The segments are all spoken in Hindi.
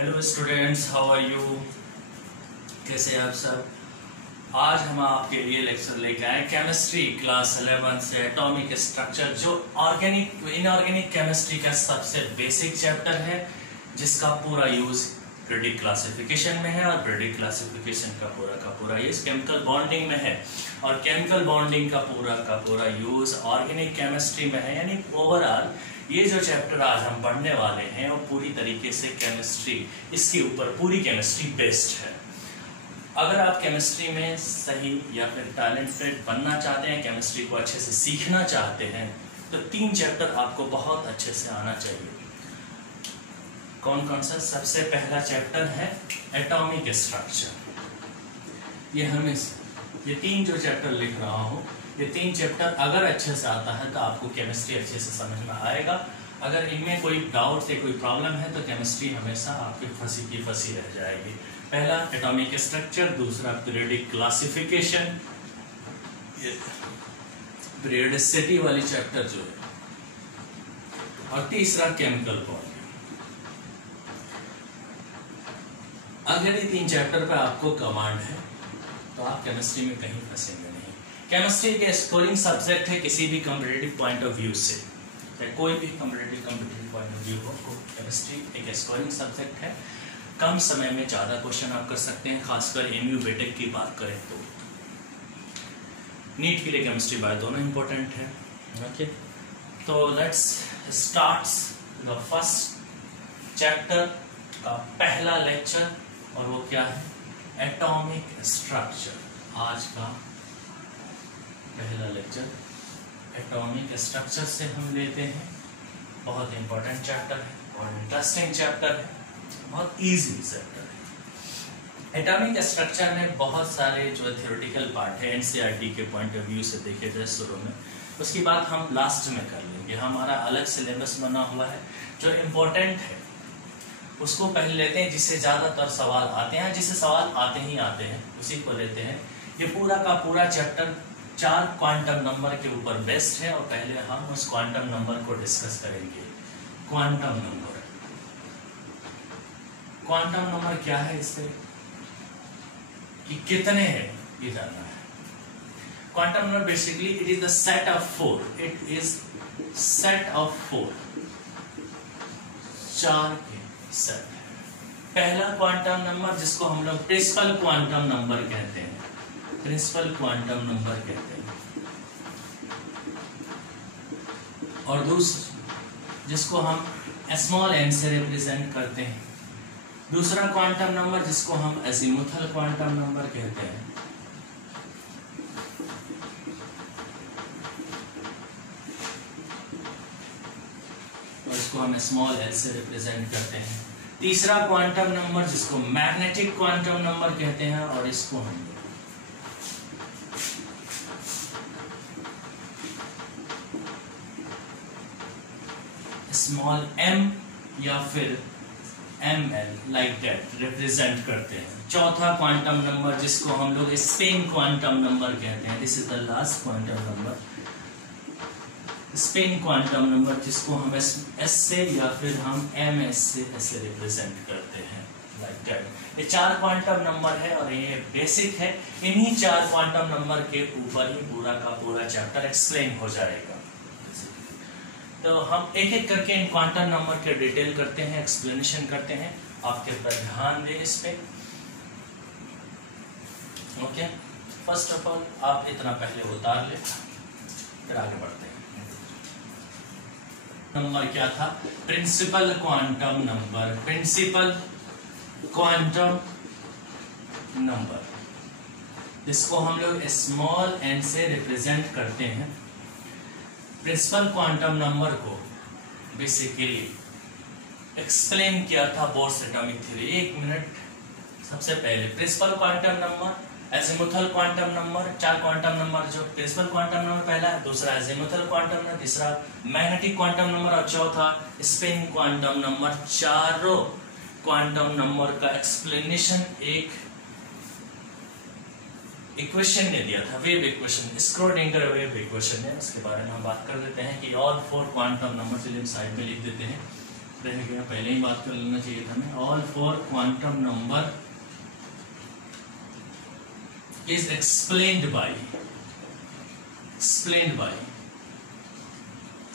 Hello students, how are you? कैसे हैं आप सब? आज हम आपके लिए लेक्चर लेके आए केमिस्ट्री क्लास 11 से एटॉमिक स्ट्रक्चर, जो इनऑर्गेनिक केमिस्ट्री का सबसे बेसिक चैप्टर है, जिसका पूरा यूज पीरियोडिक क्लासिफिकेशन में है। और पीरियोडिक क्लासिफिकेशन का पूरा यूज केमिकल बॉन्डिंग में है, और केमिकल बॉन्डिंग का पूरा यूज ऑर्गेनिक केमिस्ट्री में है। यानी ओवरऑल ये जो चैप्टर आज हम पढ़ने वाले हैं वो पूरी तरीके से केमिस्ट्री, इसके ऊपर पूरी केमिस्ट्री बेस्ड है। अगर आप केमिस्ट्री में सही या फिर टैलेंटेड बनना चाहते हैं, केमिस्ट्री को अच्छे से सीखना चाहते हैं, तो 3 चैप्टर आपको बहुत अच्छे से आना चाहिए। कौन कौन सा? सबसे पहला चैप्टर है एटॉमिक स्ट्रक्चर। ये 3 जो चैप्टर लिख रहा हूँ, ये 3 चैप्टर अगर अच्छे से आता है तो आपको केमिस्ट्री अच्छे से समझ में आएगा। अगर इनमें कोई डाउट या कोई प्रॉब्लम है तो केमिस्ट्री हमेशा आपकी फंसी की फंसी रह जाएगी। पहला एटॉमिक स्ट्रक्चर, दूसरा पीरियोडिक क्लासिफिकेशन, पीरियोडिसिटी वाली चैप्टर जो है, और तीसरा केमिकल बॉन्डिंग। अगर ये 3 चैप्टर पे आपको कमांड है तो आप केमिस्ट्री में कहीं फंसेंगे नहीं। केमिस्ट्री के स्कोरिंग सब्जेक्ट है किसी भी कॉम्पिटिटिव पॉइंट ऑफ व्यू से, चाहे कोई भी कॉम्पिटिटिव पॉइंट ऑफ व्यू हो, केमिस्ट्री एक स्कोरिंग सब्जेक्ट है। कम समय में ज़्यादा क्वेश्चन आप कर सकते हैं, खासकर एमयू बीटेक की बात करें तो। नीट के लिए केमिस्ट्री बाय दोनों इंपॉर्टेंट है। ओके, तो let's start the first chapter का पहला लेक्चर, और वो क्या है? Atomic structure. आज का पहला लेक्चर एटॉमिक स्ट्रक्चर से हम लेते हैं। बहुत इंपॉर्टेंट चैप्टर है, बहुत इंटरेस्टिंग चैप्टर है, बहुत इजी चैप्टर है। एटॉमिक स्ट्रक्चर में बहुत सारे जो थ्योरेटिकल पार्ट है, एनसीईआरटी के पॉइंट ऑफ व्यू से देखे जाए शुरू में, उसकी बात हम लास्ट में कर लेंगे। हमारा अलग सिलेबस बना हुआ है, जो इम्पोर्टेंट है उसको पहले लेते हैं, जिससे ज़्यादातर सवाल आते हैं, जिससे सवाल आते ही आते हैं उसी को लेते हैं। ये पूरा का पूरा चैप्टर 4 क्वांटम नंबर के ऊपर बेस्ड है, और पहले हम उस क्वांटम नंबर को डिस्कस करेंगे। क्वांटम नंबर, क्वांटम नंबर क्या है, इससे कि कितने हैं ये जानना है। Quantum number basically it is the set of 4, it is set of 4, 4 के सेट। पहला क्वांटम नंबर जिसको हम लोग प्रिंसिपल क्वांटम नंबर कहते हैं, प्रिंसिपल क्वांटम नंबर कहते हैं, और दूसरा जिसको हम स्मॉल n से रिप्रेजेंट करते हैं। दूसरा क्वांटम नंबर जिसको हम अजीमुथल क्वांटम नंबर कहते हैं, और इसको हम स्मॉल l से रिप्रेजेंट करते हैं। तीसरा क्वांटम नंबर जिसको मैग्नेटिक क्वांटम नंबर कहते हैं, और इसको हम स्मॉल m या फिर ml लाइक दैट रिप्रेजेंट करते हैं। चौथा क्वांटम नंबर जिसको हम लोग स्पिन क्वांटम नंबर कहते हैं, this is the last quantum number, spin quantum number, जिसको हम s से या फिर हम ms से ऐसे रिप्रेजेंट करते हैं लाइक दैट। ये 4 क्वांटम नंबर है और ये बेसिक है। इन्हीं 4 क्वांटम नंबर के ऊपर ही पूरा का पूरा चैप्टर एक्सप्लेन हो जाएगा। तो हम एक एक करके इन क्वांटम नंबर के डिटेल करते हैं, एक्सप्लेनेशन करते हैं। आपके ऊपर ध्यान दें इस पे। ओके, फर्स्ट ऑफ ऑल आप इतना पहले उतार ले, फिर आगे बढ़ते हैं। नंबर क्या था? Principal quantum number, principal quantum number, जिसको हम लोग स्मॉल n से रिप्रेजेंट करते हैं। प्रिंसिपल क्वांटम नंबर को बेसिकली एक्सप्लेन किया था बोर्स एटॉमिक थ्योरी। 1 मिनट। सबसे पहले principal quantum number, azimuthal quantum number, 4 quantum number, जो प्रिंसिपल क्वांटम नंबर पहला है, दूसरा अजीमुथल क्वांटम नंबर, तीसरा मैग्नेटिक क्वांटम नंबर, और चौथा स्पिन क्वांटम नंबर। चारों क्वांटम नंबर का एक्सप्लेनेशन एक इक्वेशन ने दिया था, wave equation, Schrödinger wave equation है। उसके बारे में हम बात कर देते हैं कि ऑल 4 क्वांटम नंबर, चलिए साइड में लिख देते हैं। रह गया, पहले ही बात कर लेना चाहिए था हमें। All four quantum number is explained bye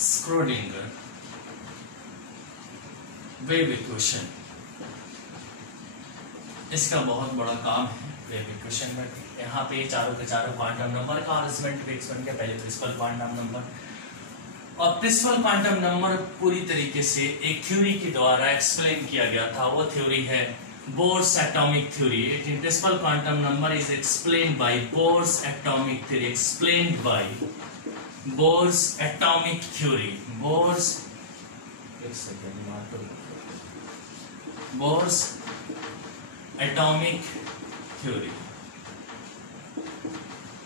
Schrödinger wave equation. इसका बहुत बड़ा काम है वेव इक्वेशन में। यहाँ पे चारों के चारों क्वांटम नंबर का अरेंजमेंट फिक्स बन गया। पहले प्रिंसिपल क्वांटम नंबर, और प्रिंसिपल क्वांटम नंबर पूरी तरीके से एक थ्योरी के द्वारा एक्सप्लेन किया गया था। वो थ्योरी है Bohr's atomic theory. Principal quantum number is explained by Bohr's atomic theory, explained by Bohr's atomic theory. Bohr's atomic theory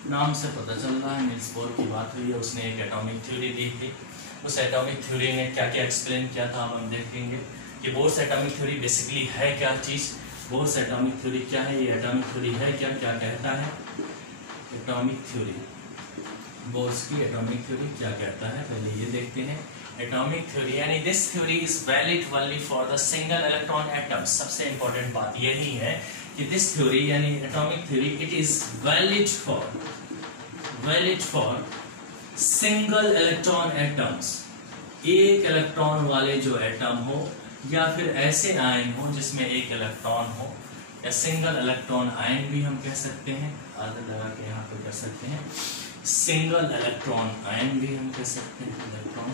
नाम से पता चल रहा है, नील्स बोर की बात हुई है, उसने एक एटॉमिक थ्योरी दी थी। उस एटॉमिक थ्योरी ने क्या क्या एक्सप्लेन किया था अब हम देखेंगे कि बोर्स एटॉमिक थ्योरी बेसिकली है क्या चीज। बोर्स एटॉमिक थ्योरी क्या है, ये एटॉमिक थ्योरी है क्या, क्या कहता है एटॉमिक थ्योरी, बोर्स की एटॉमिक थ्योरी क्या कहता है, पहले ये देखते हैं। एटॉमिक थ्योरी यानी this theory is valid only for the single electron atoms. सबसे इंपॉर्टेंट बात यही है कि दिस थ्योरी यानी atomic theory it is valid for single electron atoms. एक इलेक्ट्रॉन वाले जो एटम हो या फिर ऐसे आयन हो जिसमें एक इलेक्ट्रॉन हो, या सिंगल इलेक्ट्रॉन आयन भी हम कह सकते हैं, आधा लगा के यहाँ पे कर सकते हैं। सिंगल इलेक्ट्रॉन आयन भी हम कह सकते हैं, इलेक्ट्रॉन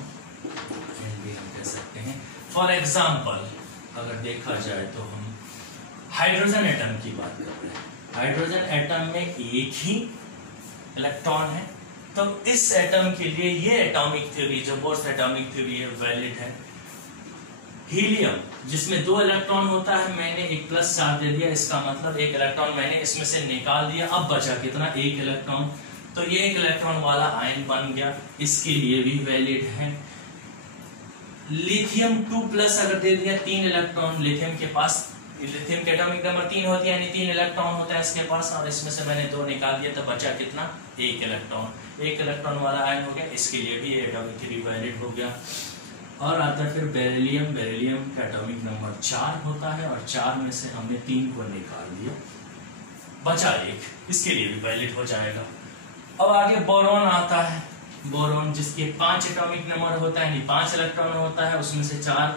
आयन भी हम कह सकते हैं। फॉर एग्जाम्पल अगर देखा जाए तो हम हाइड्रोजन एटम की बात कर रहे हैं। हाइड्रोजन एटम में एक ही इलेक्ट्रॉन है, तो इस एटम के लिए ये एटॉमिक थ्योरी जो बोर्स एटॉमिक थ्योरी है वैलिड है। हीलियम जिसमें दो इलेक्ट्रॉन होता है, मैंने एक प्लस चार्ज दे दिया, इसका मतलब एक इलेक्ट्रॉन मैंने इसमें से निकाल दिया, अब बचा कितना, एक इलेक्ट्रॉन, तो ये एक इलेक्ट्रॉन वाला आयन बन गया, इसके लिए भी वैलिड है। लिथियम 2+ अगर दे दिया, 3 इलेक्ट्रॉन, लिथियम के पास, लिथियम के एटॉमिक नंबर 3 होती है यानी 3 इलेक्ट्रॉन होता है इसके पास, और इसमें से मैंने 2 निकाल दिया तो बचा कितना, एक इलेक्ट्रॉन, एक इलेक्ट्रॉन वाला आयन हो गया, इसके लिए भी एटॉमिक थ्योरी वैलिड हो गया। और आता है फिर बेरिलियम। बेरिलियम का एटॉमिक नंबर 4 होता है और 4 में से हमने 3 को निकाल दिया, बचा एक, इसके लिए भी वैलिड हो जाएगा। अब आगे बोरॉन आता है। बोरॉन जिसके 5 एटॉमिक नंबर होता है यानी 5 इलेक्ट्रॉन होता है, उसमें से 4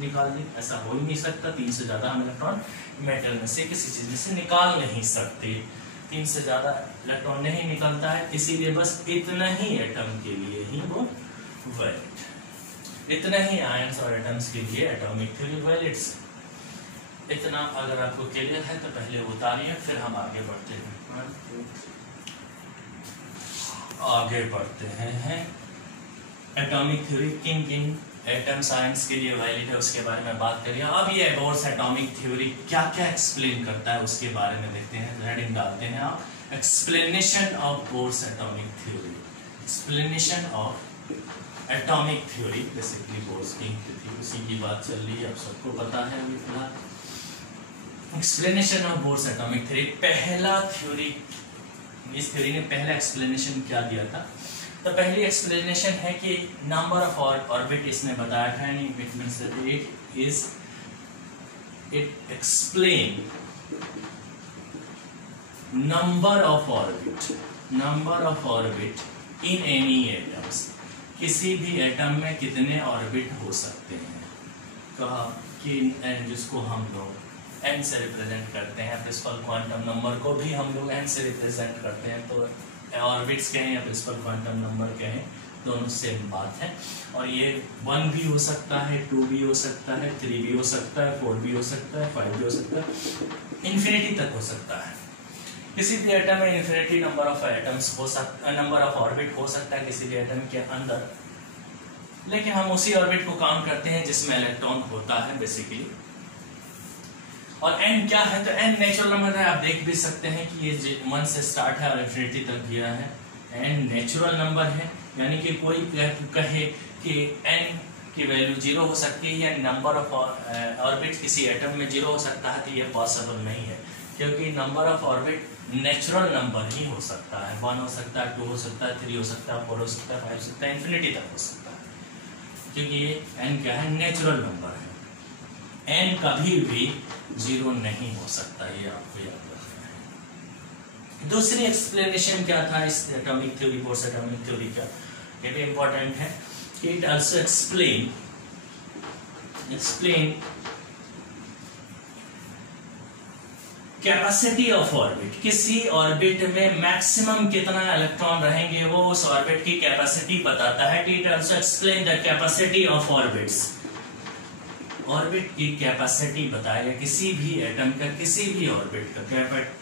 निकाल दी, ऐसा हो ही नहीं सकता, 3 से ज्यादा हम इलेक्ट्रॉन मेटल में से किसी चीज में से निकाल नहीं सकते, 3 से ज्यादा इलेक्ट्रॉन नहीं निकलता है, इसीलिए बस इतना ही एटम के लिए ही वो वैलिड, इतना ही आयंस और एटम्स के लिए एटॉमिक थ्योरी वैलिड। इतना अगर आपको क्लियर है तो पहले उतारिए, फिर हम आगे बढ़ते हैं। एटॉमिक थ्योरी किन किन एटम साइंस के लिए वैलिड है उसके बारे में बात करिए। अब ये बोर्स एटॉमिक थ्योरी क्या क्या एक्सप्लेन करता है उसके बारे में देखते हैं। हेडिंग डालते हैं आप, explanation of Bohr's atomic theory. Explanation of atomic theory, basically Bohr's की उसी की बात चल रही है, आप सबको पता है अभी फिलहाल। Explanation of Bohr's atomic theory, पहला थ्योरी, इस थ्योरी ने पहला एक्सप्लेनेशन क्या दिया था, तो पहली एक्सप्लेनेशन है कि नंबर ऑफ ऑर्बिट इसने बताया था, यानी it means it explain number of orbit in any atoms. किसी भी एटम में कितने ऑर्बिट हो सकते हैं, कहा कि जिसको हम लोग n से रिप्रेजेंट करते हैं, प्रिंसिपल क्वांटम नंबर को भी हम लोग n से रिप्रेजेंट करते हैं, तो ऑर्बिट्स कहें या प्रिंसिपल क्वांटम नंबर कहें, दोनों सेम बात है। और ये 1 भी हो सकता है, 2 भी हो सकता है, 3 भी हो सकता है, 4 भी हो सकता है, 5 भी हो सकता है, इन्फिनिटी तक हो सकता है। किसी भी एटम में इन्फिनिटी नंबर ऑफ एटम्स हो सकता, नंबर ऑफ ऑर्बिट हो सकता है किसी भी एटम के अंदर, लेकिन हम उसी ऑर्बिट को काउंट करते हैं जिसमें इलेक्ट्रॉन होता है बेसिकली। और n क्या है, तो n नेचुरल नंबर है, आप देख भी सकते हैं कि ये 1 से स्टार्ट है और इन्फिनिटी तक गया है। n नेचुरल नंबर है, यानी कि कोई कहे कि n की वैल्यू 0 हो सकती है या नंबर ऑफ ऑर्बिट किसी एटम में 0 हो सकता है, तो ये पॉसिबल नहीं है, क्योंकि number of orbit natural number ही हो सकता है। 1 हो सकता है, 2 हो सकता है, 3 हो सकता है, 4 हो सकता है, 5 हो सकता है, इन्फिनिटी तक हो सकता है, क्योंकि ये n क्या है, नेचुरल नंबर है। n कभी भी 0 नहीं हो सकता, ये आपको याद रखना है। दूसरी एक्सप्लेनेशन क्या था इस atomic theory, Bohr's atomic theory का, ये भी इंपॉर्टेंट है कि it also explain capacity of orbit. किसी ऑर्बिट में मैक्सिमम कितना इलेक्ट्रॉन रहेंगे वो उस ऑर्बिट की कैपेसिटी बताता है। It also explain the capacity of orbits. Orbit की कैपेसिटी बताएगा, किसी भी एटम का, किसी भी ऑर्बिट का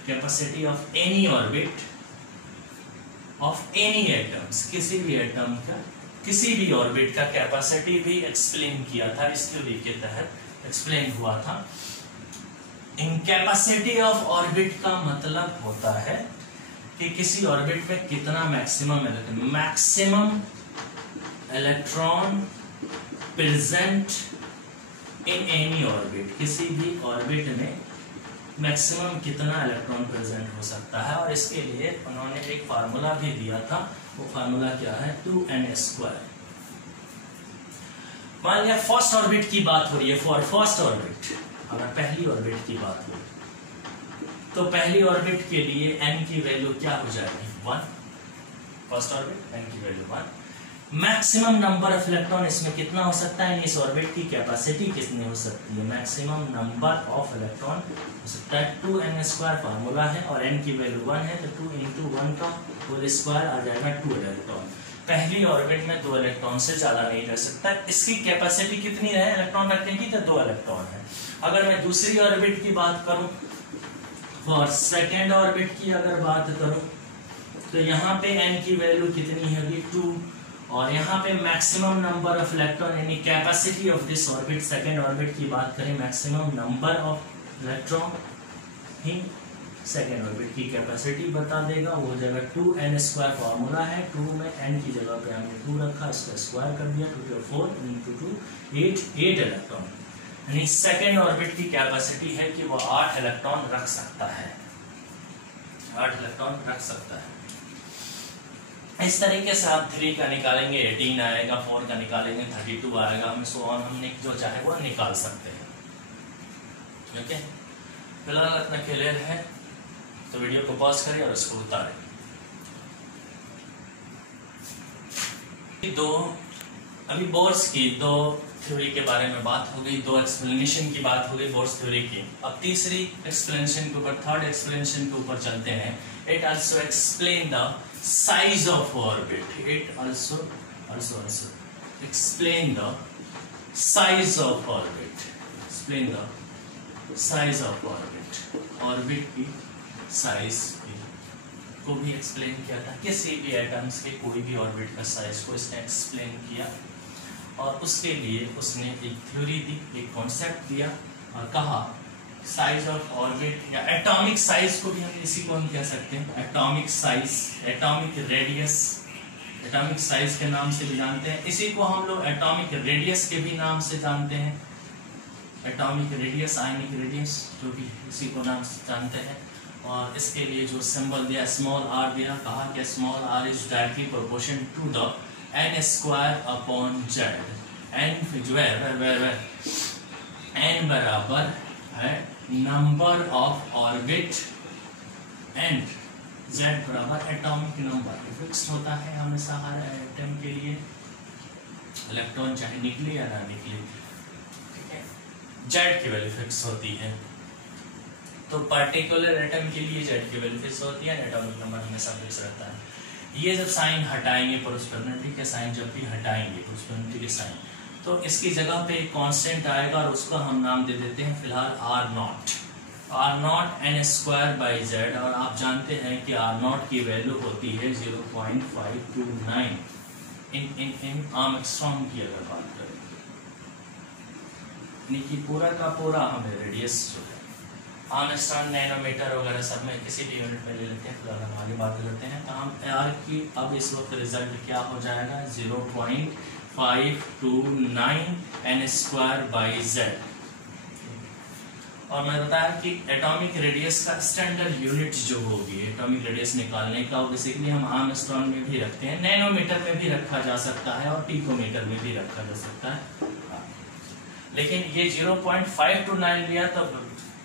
capacity of any orbit of any atoms, किसी भी एटम का किसी भी ऑर्बिट का कैपेसिटी भी एक्सप्लेन किया था, इस थ्योरी के तहत एक्सप्लेन हुआ था। इन कैपेसिटी ऑफ ऑर्बिट का मतलब होता है कि किसी ऑर्बिट में कितना maximum electron present in any orbit, किसी भी ऑर्बिट में मैक्सिमम कितना इलेक्ट्रॉन प्रेजेंट हो सकता है। और इसके लिए उन्होंने एक फार्मूला भी दिया था, वो फार्मूला क्या है, 2n²। मान लिया फर्स्ट ऑर्बिट की बात हो रही है, फॉर फर्स्ट ऑर्बिट, अगर पहली ऑर्बिट की बात हो तो पहली ऑर्बिट के लिए n की वैल्यू क्या हो जाएगी, 1। फर्स्ट ऑर्बिट n की value 1। Maximum number of electron इसमें कितना हो सकता है, इस ऑर्बिट की कैपेसिटी कितनी हो सकती है, मैक्सिमम नंबर ऑफ इलेक्ट्रॉन हो सकता है। 2n² फार्मूला है और n की वैल्यू 1 है, तो 2 × 1 का होल स्क्वायर आ जाएगा 2 इलेक्ट्रॉन। पहली ऑर्बिट में 2 इलेक्ट्रॉन से ज्यादा नहीं रह सकता। इसकी कैपेसिटी कितनी है इलेक्ट्रॉन रखने की, तो 2 इलेक्ट्रॉन है। अगर मैं दूसरी ऑर्बिट की बात करूं और सेकेंड ऑर्बिट की अगर बात करूं तो यहाँ पे n की वैल्यू कितनी होगी, 2, और यहाँ पे मैक्सिमम नंबर ऑफ इलेक्ट्रॉन यानी capacity of this orbit, second orbit की बात करें, maximum number of electron he second orbit की कैपेसिटी बता देगा, वो हो जाएगा 2n² फॉर्मूला है। 2 में n की जगह पे हमने 2 रखा, इसका स्क्वायर कर दिया, 2 × 4 × 2 8 इलेक्ट्रॉन। यानी सेकेंड ऑर्बिट की कैपेसिटी है कि वो 8 इलेक्ट्रॉन रख सकता है, 8 इलेक्ट्रॉन रख सकता है। इस तरीके से आप 3 का निकालेंगे 18 आएगा, 4 का निकालेंगे 32 आएगा, हम सो ऑन, हमने जो चाहे वो निकाल सकते हैं। ओके, फिलहाल इतना क्लियर है तो वीडियो को पॉज करें और इसको उतारें। अभी बोर्स की 2 थ्योरी के बारे में बात हो गई, 2 एक्सप्लेनेशन की बात हो गई बोर्स थ्योरी की। अब तीसरी एक्सप्लेनेशन के ऊपर, थर्ड एक्सप्लेनेशन के ऊपर चलते हैं। It also explain the size of orbit. It also explain the size of orbit. Explain the size of orbit. Orbit की size को भी एक्सप्लेन किया था, किसी भी एटम्स के कोई भी ऑर्बिट का साइज को इसने एक्सप्लेन किया, और उसके लिए उसने एक थ्योरी दी, एक कॉन्सेप्ट दिया और कहा साइज ऑफ ऑर्बिट या एटॉमिक साइज को भी हम इसी को हम कह सकते हैं, atomic size, atomic radius, atomic size के नाम से भी जानते हैं। इसी को हम लोग एटॉमिक रेडियस के भी नाम से जानते हैं, एटॉमिक रेडियस, आयनिक रेडियस, जो भी इसी को नाम से जानते हैं। और इसके लिए जो सिंबल दिया स्मॉल r दिया, कहा कि small r is directly proportion to the n² z। n जो है n बराबर है number of orbit and z बराबर एटॉमिक नंबर। फिक्स्ड होता है हमेशा हर एटम के लिए, इलेक्ट्रॉन चाहे निकले या ना निकले, ठीक है, z की वैल्यू फिक्स होती है। तो पर्टिकुलर एटम के लिए z की वैल्यू फिक्स होती है, एटॉमिक नंबर हमेशा फिक्स रहता है। ये जब साइन हटाएंगे, प्रोस्पेरिटी के साइन जब भी हटाएंगे, प्रोस्पेरिटी के साइन, तो इसकी जगह पे एक कांस्टेंट आएगा और उसको हम नाम दे देते हैं फिलहाल r0 n²/z। और आप जानते हैं कि r0 की वैल्यू होती है 0.529 इन आर्मस्ट्रॉन्ग की अगर बात करें, यानी कि पूरा का पूरा हमें रेडियस जो है आर्मस्ट्रॉन्ग नैनोमीटर वगैरह सब में किसी भी यूनिट में ले लेते हैं। फिलहाल हम आगे बात करते हैं। तो हम r की अब इस वक्त रिजल्ट क्या हो जाएगा, 0.529 n²/z। और मैं बताया कि एटॉमिक रेडियस का स्टैंडर्ड यूनिट जो होगी एटॉमिक रेडियस निकालने का, बेसिकली हम आर्मस्ट्रॉन्ग में भी रखते हैं, नैनोमीटर में भी रखा जा सकता है और पिकोमीटर में भी रखा जा सकता है। लेकिन ये 0.529 लिया तो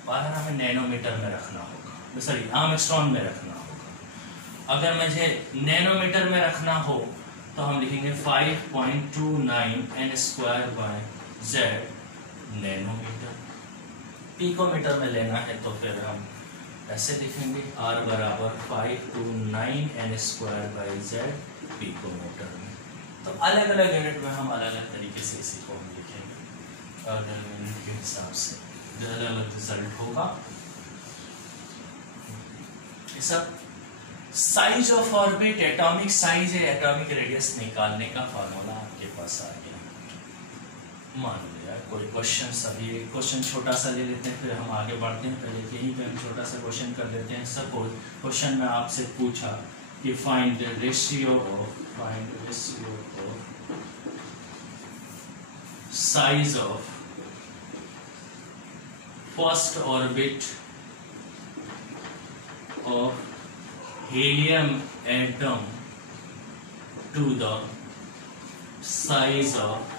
बाहर हमें नैनोमीटर में रखना होगा, सॉरी आर्मस्ट्रॉन्ग में रखना होगा। अगर मुझे नैनोमीटर में रखना हो तो हम लिखेंगे 5.29 n² z नैनोमीटर। पिकोमीटर में लेना है तो फिर हम ऐसे लिखेंगे r बराबर 529 n² z पिकोमीटर में। तो अलग अलग यूनिट में हम अलग अलग तरीके से इसी को हम लिखेंगे और यूनिट के हिसाब से अलग अलग रिजल्ट होगा। ये सब size of orbit, atomic size है, एटॉमिक रेडियस निकालने का फार्मूला आपके पास आ गया। मान लिया कोई क्वेश्चन, सभी एक क्वेश्चन छोटा सा ले लेते हैं फिर हम आगे बढ़ते हैं। पहले यहीं पे हम छोटा सा क्वेश्चन कर लेते हैं। सपोज क्वेश्चन में आपसे पूछा कि find the ratio of size of first orbit of helium atom to the size of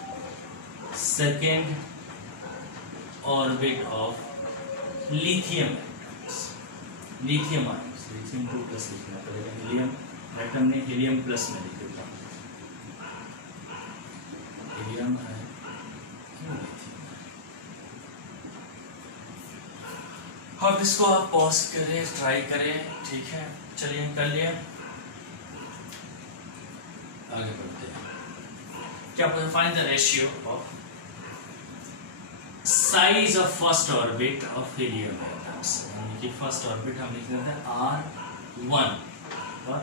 second orbit of lithium atoms. lithium ions, lithium 2 plus लिखना पड़ेगा, helium atom ने helium plus में लिख देता हूँ, helium है अब इसको आप पॉज करें, ट्राई करें, ठीक है। चलिए कर लिया, आगे बढ़ते हैं। क्या find the ratio of size of first orbit of helium atoms, यानी कि फर्स्ट ऑर्बिट हम लिख देते हैं R1 और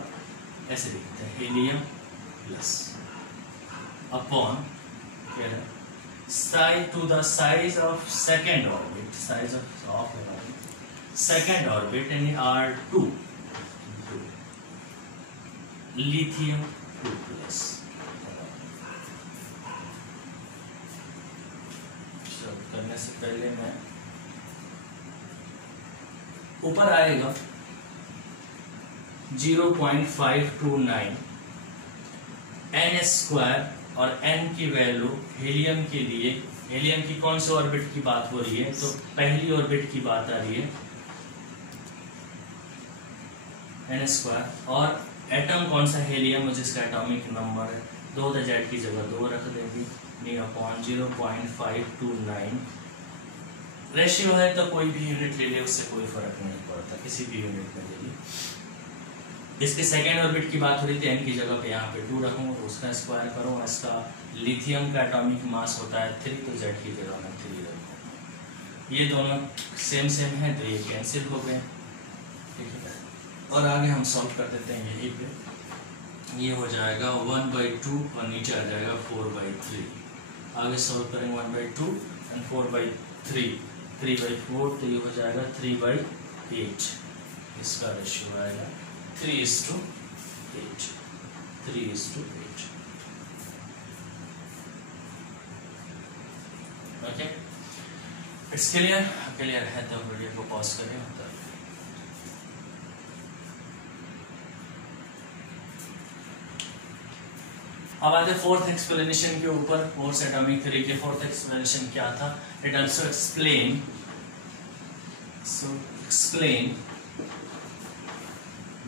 ऐसे लिखते हैं helium plus upon size to the size of second orbit, size of second orbit यानी R2 लिथियम 2 प्लस। करने से पहले मैं ऊपर आएगा 0.529 n² और n की वैल्यू हीलियम के लिए, हीलियम की कौन से ऑर्बिट की बात हो रही है, तो पहली ऑर्बिट की बात आ रही है n², और एटम कौन सा हीलियम, जिसका एटॉमिक नंबर है 2, तो जेड की जगह 2 रख देंगे, नी अपॉन 0.529। रेशियो है तो कोई भी यूनिट ले ले, उससे कोई फर्क नहीं पड़ता, किसी भी यूनिट में ले ली। इसके सेकेंड ऑर्बिट की बात हो रही थी, n की जगह पे यहाँ पे 2 रखूंगा, उसका स्क्वायर करो, इसका लिथियम का एटॉमिक मास होता है 3, तो जेड की जगह में 3 रखूंगा। ये दोनों सेम है तो ये कैंसिल हो गए, ठीक है। और आगे हम सॉल्व कर देते हैं यहीं पे, ये हो जाएगा 1/2 और नीचे आ जाएगा 4/3। आगे सॉल्व करेंगे 1/2 एंड 4/3, 3/4, तो ये हो जाएगा 3/8। इसका रेशियो आएगा 3:8, 3:8। Okay, it's clear? क्लियर है तो वीडियो को पॉज करें। अब आते फोर्थ एक्सप्लेनेशन के ऊपर। मोर्स एटॉमिक थ्योरी के फोर्थ एक्सप्लेनेशन क्या था? It also explain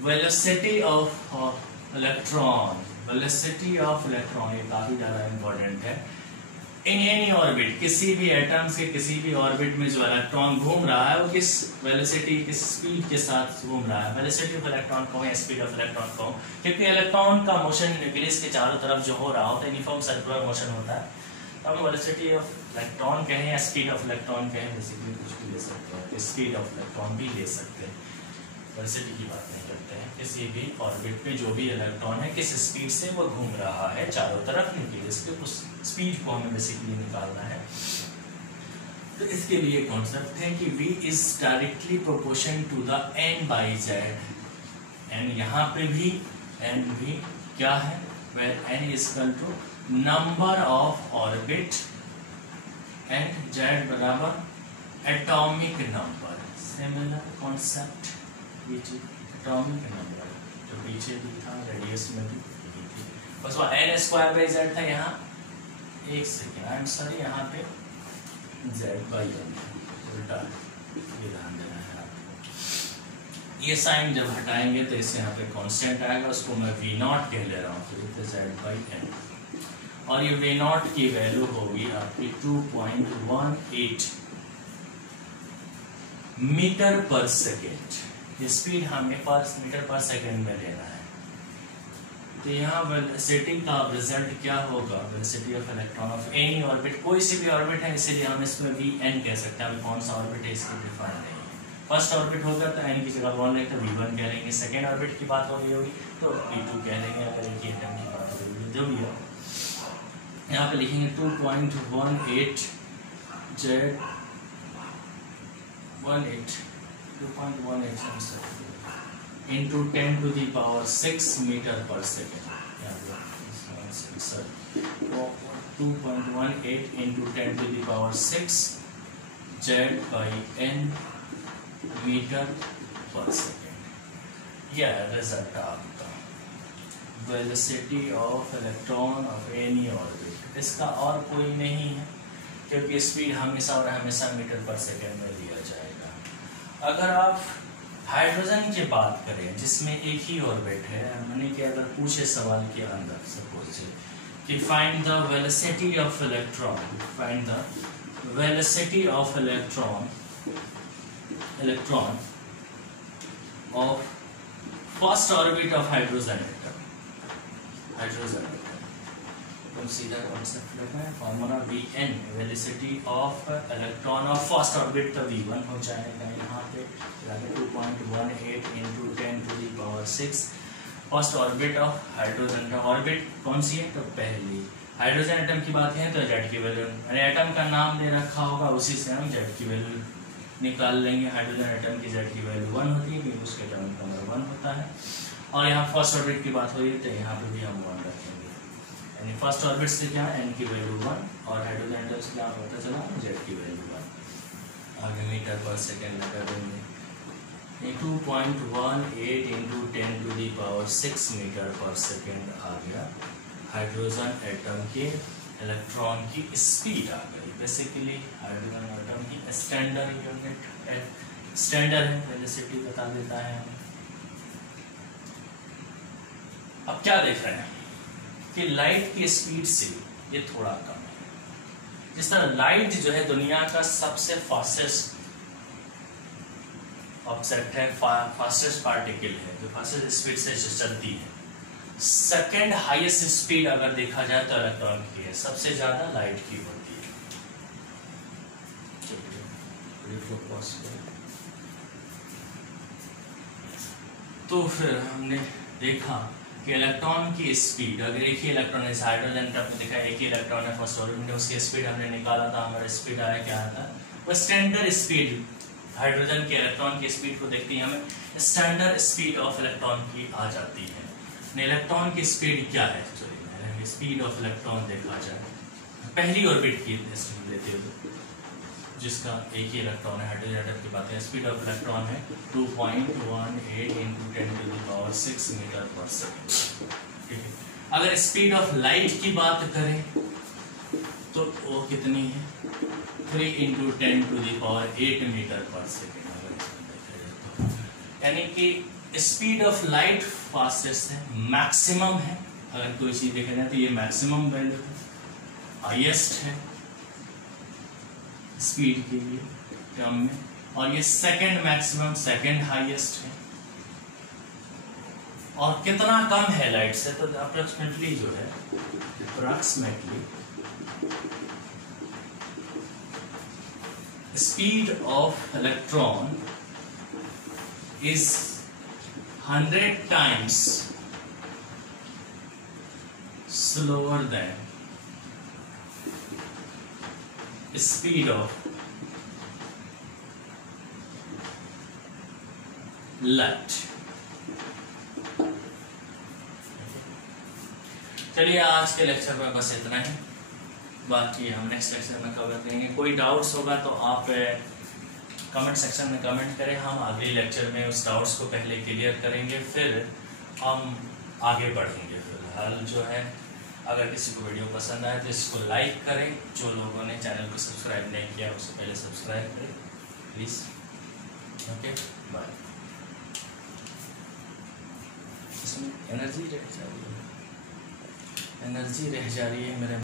velocity of electron. Velocity of electron ये काफी ज्यादा इंपॉर्टेंट है। इन एनी ऑर्बिट, किसी भी एटम्स के किसी भी ऑर्बिट में जो इलेक्ट्रॉन घूम रहा है वो किस वेलोसिटी, किस स्पीड के साथ घूम रहा है। वेलोसिटी ऑफ इलेक्ट्रॉन को या स्पीड ऑफ इलेक्ट्रॉन को, क्योंकि इलेक्ट्रॉन का मोशन न्यूक्लियस के चारों तरफ जो हो रहा होता है यूनिफॉर्म सर्कुलर मोशन होता है। अब वेलोसिटी ऑफ इलेक्ट्रॉन कहें या स्पीड ऑफ इलेक्ट्रॉन कहें, बेसिकली कुछ भी ले सकते हैं, स्पीड ऑफ इलेक्ट्रॉन भी ले सकते हैं, वेलोसिटी की बात नहीं करते हैं। किसी भी ऑर्बिट में जो भी इलेक्ट्रॉन है किस स्पीड से वो घूम रहा है चारों तरफ न्यूक्लियस के, उस स्पीड को हमें बेसिकली निकालना है। तो इसके लिए कॉन्सेप्ट है कि v is directly proportion to the n/z। n यहाँ पे भी n भी क्या है, where n is equal to number of orbit and z बराबर atomic number. Similar concept atomic number जो पीछे भी था, रेडियस में भी थी, बस वो n² बाई z था। यहाँ एक सेकेंड, आई एम सॉरी, यहाँ पे z/n उल्टा ये ध्यान देना है आपको। ये साइन जब हटाएंगे तो इससे यहाँ पे कांस्टेंट आएगा, उसको मैं v0 कह ले रहा हूँ, तो z/n, और ये v0 की वैल्यू होगी आपकी 2.18 मीटर पर सेकेंड। स्पीड हमें मीटर पर सेकेंड में लेना है। तो यहाँ वेलोसिटी का रिजल्ट क्या होगा, velocity of electron of any orbit, कोई सी भी ऑर्बिट है इसलिए हम इसमें v(n) कह सकते हैं। हमें कौन सा ऑर्बिट है इसको डिफाइन नहीं है। फर्स्ट ऑर्बिट होगा तो n की जगह 1 लेकर v1 कह लेंगे, सेकेंड ऑर्बिट की बात हो रही होगी तो v2 कह लेंगे, अगर एक एटम की बात हो रही है जो भी हो। यहाँ पे लिखेंगे 2.18 into 10 to the power 6 meter per second। 2.18 into 10 to the power 6 z/n metre पर सेकेंड। यह रिजल्ट आपका velocity of electron of any orbit. इसका और कोई नहीं है क्योंकि स्पीड हमेशा और हमेशा मीटर पर सेकेंड में लिया जाएगा। अगर आप हाइड्रोजन की बात करें जिसमें एक ही ऑर्बिट है, मैंने कि अगर पूछे सवाल के अंदर सपोज कि find the velocity of electron, find the velocity of electron of first orbit of hydrogen atom, तो सीधा कॉन्सेप्ट रखना है, formula Vn, velocity of electron of first orbit का v1 हो जाएगा यहाँ पे 2.18 into 10 to the power 6 first orbit of hydrogen का। ऑर्बिट कौन सी है, तो पहली हाइड्रोजन एटम की बात है तो z की वैल्यू, एटम का नाम दे रखा होगा उसी से हम z की वैल्यू निकाल लेंगे। हाइड्रोजन एटम की z की वैल्यू 1 होती है क्योंकि उसके एटॉमिक नंबर 1 होता है, और यहाँ फर्स्ट ऑर्बिट की बात हो रही है तो यहाँ पे भी हम 1 रखेंगे। यानी फर्स्ट ऑर्बिट से क्या है, n की वैल्यू 1 और हाइड्रोजन एटम से क्या पता चला, z की वैल्यू 1। आगे मीटर पर सेकेंड लगा देंगे। 2.18 into 10 to the power 6 metre पर सेकेंड आ गया हाइड्रोजन एटम के इलेक्ट्रॉन की स्पीड आ गई। बेसिकली हाइड्रोजन एटम की स्टैंडर्ड यूनिट स्टैंडर्ड है, वेलोसिटी बता देता है हमें। अब क्या देख रहे हैं कि लाइट की स्पीड से ये थोड़ा कम है। जिस तरह लाइट जो है दुनिया का सबसे फास्टेस्ट ऑब्जेक्ट है, फास्टेस्ट पार्टिकल है जो फास्टेस्ट स्पीड से चलती है। सेकंड हाईएस्ट स्पीड अगर देखा जाए तो इलेक्ट्रॉन की है, सबसे ज्यादा लाइट की होती है। तो फिर हमने देखा कि इलेक्ट्रॉन की स्पीड, अगर एक ही इलेक्ट्रॉन है हाइड्रोजन एटम में देखा एक ही इलेक्ट्रॉन है फर्स्ट ऑर्बिट में, उसकी स्पीड हमने निकाला था, हमारा स्पीड आया क्या आता है, वो स्टैंडर्ड स्पीड हाइड्रोजन के इलेक्ट्रॉन की स्पीड को देखते ही हमें स्टैंडर्ड स्पीड ऑफ इलेक्ट्रॉन की आ जाती है। इलेक्ट्रॉन की स्पीड क्या है, चलिए स्पीड ऑफ इलेक्ट्रॉन देखा जाए। पहली ऑर्बिट की लेते हो जिसका एक ही इलेक्ट्रॉन है, हाइड्रोजन एटम की बात है, स्पीड ऑफ इलेक्ट्रॉन है 2.18 into 10 to the power 6 metre पर सेकेंड। ठीक है, अगर स्पीड ऑफ लाइट की बात करें तो वो कितनी है, 3 into 10 to the power 8 metre पर सेकेंड। यानी कि स्पीड ऑफ लाइट फास्टेस्ट है, मैक्सिमम है। अगर कोई चीज देखा जाए तो ये मैक्सिमम वैल्यू है, हाईएस्ट है स्पीड के लिए टर्म में, और ये सेकंड मैक्सिमम, सेकंड हाईएस्ट है। और कितना कम है लाइट से, तो अप्रोक्सीमेटली जो है approximately speed of electron is 100 times slower than speed of light। चलिए आज के लेक्चर में बस इतना ही, बाकी हम नेक्स्ट लेक्चर में कवर करेंगे। कोई डाउट्स होगा तो आप कमेंट सेक्शन में कमेंट करें, हम अगले लेक्चर में उस डाउट्स को पहले क्लियर करेंगे, फिर हम आगे बढ़ेंगे। फिलहाल जो है अगर किसी को वीडियो पसंद आए तो इसको लाइक करें, जो लोगों ने चैनल को सब्सक्राइब नहीं किया उससे पहले सब्सक्राइब करें प्लीज़। Okay bye. इसमें एनर्जी रह जा रही है मेरे